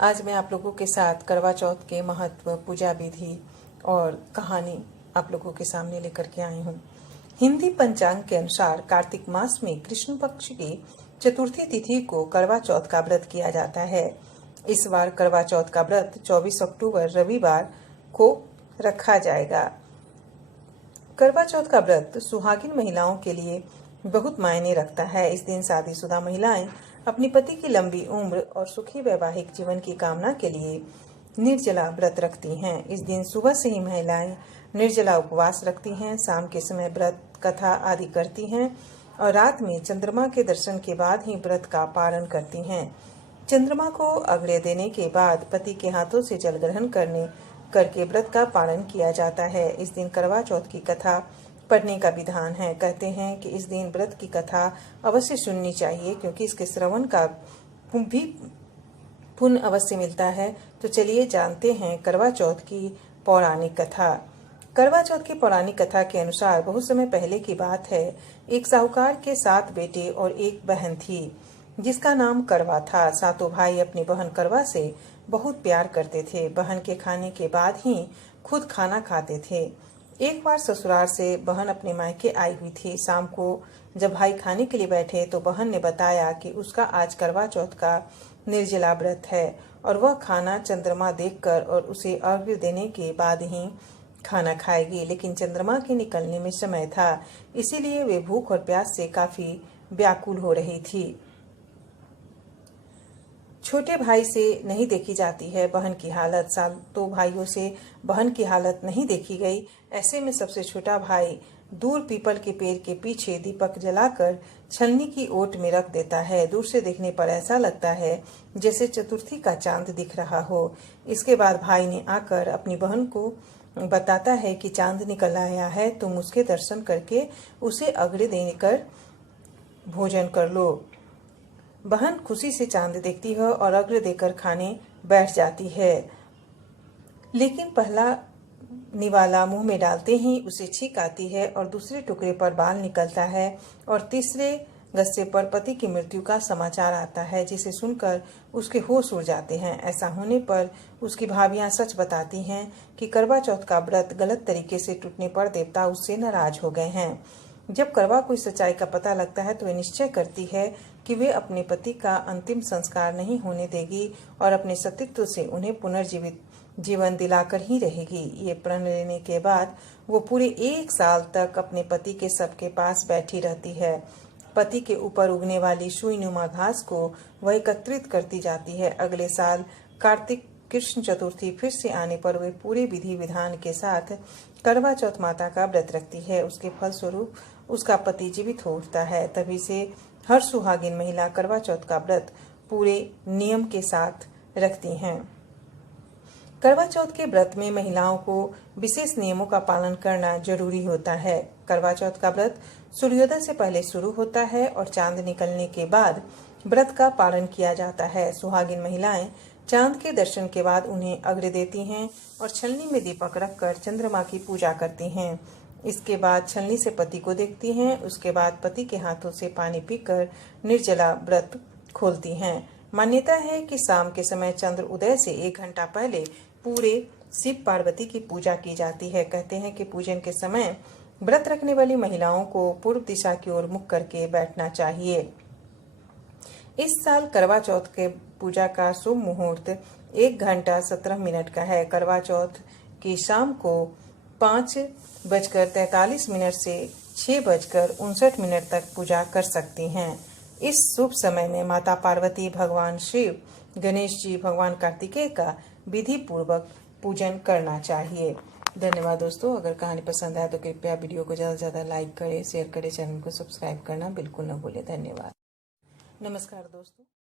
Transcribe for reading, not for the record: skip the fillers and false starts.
आज मैं आप लोगों के साथ करवा चौथ के महत्व, पूजा विधि और कहानी आप लोगों के सामने लेकर के आई हूँ। हिंदी पंचांग के अनुसार कार्तिक मास में कृष्ण पक्ष की चतुर्थी तिथि को करवा चौथ का व्रत किया जाता है। इस बार करवा चौथ का व्रत 24 अक्टूबर रविवार को रखा जाएगा। करवा चौथ का व्रत सुहागिन महिलाओं के लिए बहुत मायने रखता है। इस दिन शादीशुदा महिलाएं अपनी पति की लंबी उम्र और सुखी वैवाहिक जीवन की कामना के लिए निर्जला व्रत रखती हैं। इस दिन सुबह से ही महिलाएं निर्जला उपवास रखती हैं, शाम के समय व्रत कथा आदि करती हैं और रात में चंद्रमा के दर्शन के बाद ही व्रत का पारण करती हैं। चंद्रमा को अर्घ्य देने के बाद पति के हाथों से जल ग्रहण करके व्रत का पालन किया जाता है। इस दिन करवा चौथ की कथा पढ़ने का विधान है। कहते हैं कि इस दिन व्रत की कथा अवश्य सुननी चाहिए, क्योंकि इसके श्रवण का भी पुण्य अवश्य मिलता है। तो चलिए जानते हैं करवा चौथ की पौराणिक कथा। करवा चौथ की पौराणिक कथा के अनुसार बहुत समय पहले की बात है। एक साहूकार के 7 बेटे और एक बहन थी जिसका नाम करवा था। सातों भाई अपनी बहन करवा से बहुत प्यार करते थे। बहन के खाने के बाद ही खुद खाना खाते थे। एक बार ससुराल से बहन अपने मायके आई हुई थी। शाम को जब भाई खाने के लिए बैठे तो बहन ने बताया कि उसका आज करवा चौथ का निर्जला व्रत है और वह खाना चंद्रमा देखकर और उसे अर्घ्य देने के बाद ही खाना खाएगी। लेकिन चंद्रमा के निकलने में समय था, इसीलिए वे भूख और प्यास से काफी व्याकुल हो रही थी। छोटे भाई से नहीं देखी जाती है बहन की हालत, सातों भाइयों से बहन की हालत नहीं देखी गई। ऐसे में सबसे छोटा भाई दूर पीपल के पेड़ के पीछे दीपक जलाकर छलनी की ओट में रख देता है। दूर से देखने पर ऐसा लगता है जैसे चतुर्थी का चांद दिख रहा हो। इसके बाद भाई ने आकर अपनी बहन को बताता है कि चांद निकल आया है, तुम उसके दर्शन करके उसे अर्घ्य देकर भोजन कर लो। बहन खुशी से चांद देखती है और अर्घ्य देकर खाने बैठ जाती है, लेकिन पहला निवाला मुंह में डालते ही उसे छींक आती है और दूसरे टुकड़े पर बाल निकलता है और तीसरे गस्से पर पति की मृत्यु का समाचार आता है, जिसे सुनकर उसके होश उड़ जाते हैं। ऐसा होने पर उसकी भाभियां सच बताती हैं कि करवा चौथ का व्रत गलत तरीके से टूटने पर देवता उससे नाराज हो गए हैं। जब करवा को इस सच्चाई का पता लगता है तो वे निश्चय करती है कि वे अपने पति का अंतिम संस्कार नहीं होने देगी और अपने सतीत्व से उन्हें पुनर्जीवित जीवन दिलाकर ही रहेगी। ये प्रण लेने के बाद वो पूरे 1 साल तक अपने पति के शव के पास बैठी रहती है। पति के ऊपर उगने वाली सुईनुमा घास को वह एकत्रित करती जाती है। अगले साल कार्तिक कृष्ण चतुर्थी फिर से आने पर वे पूरे विधि विधान के साथ करवा चौथ माता का व्रत रखती है। उसके फलस्वरूप उसका पति जीवित हो उठता है। तभी से हर सुहागिन महिला करवा चौथ का व्रत पूरे नियम के साथ रखती हैं। करवा चौथ के व्रत में महिलाओं को विशेष नियमों का पालन करना जरूरी होता है। करवा चौथ का व्रत सूर्योदय से पहले शुरू होता है और चांद निकलने के बाद व्रत का पालन किया जाता है। सुहागिन महिलाएं चांद के दर्शन के बाद उन्हें अर्घ्य देती हैं और छलनी में दीपक रखकर चंद्रमा की पूजा करती हैं। इसके बाद छलनी से पति को देखती हैं। उसके बाद पति के हाथों से पानी पीकर निर्जला व्रत खोलती हैं। मान्यता है कि शाम के समय चंद्र उदय से 1 घंटा पहले पूरे शिव पार्वती की पूजा की जाती है। कहते हैं कि पूजन के समय व्रत रखने वाली महिलाओं को पूर्व दिशा की ओर मुख करके बैठना चाहिए। इस साल करवा चौथ के पूजा का शुभ मुहूर्त 1 घंटा 17 मिनट का है। करवा चौथ की शाम को 5:43 से 6:59 तक पूजा कर सकती हैं। इस शुभ समय में माता पार्वती, भगवान शिव, गणेश जी, भगवान कार्तिकेय का विधि पूर्वक पूजन करना चाहिए। धन्यवाद दोस्तों। अगर कहानी पसंद आए तो कृपया वीडियो को ज़्यादा से ज़्यादा लाइक करें, शेयर करें, चैनल को सब्सक्राइब करना बिल्कुल न भूलें। धन्यवाद। नमस्कार दोस्तों।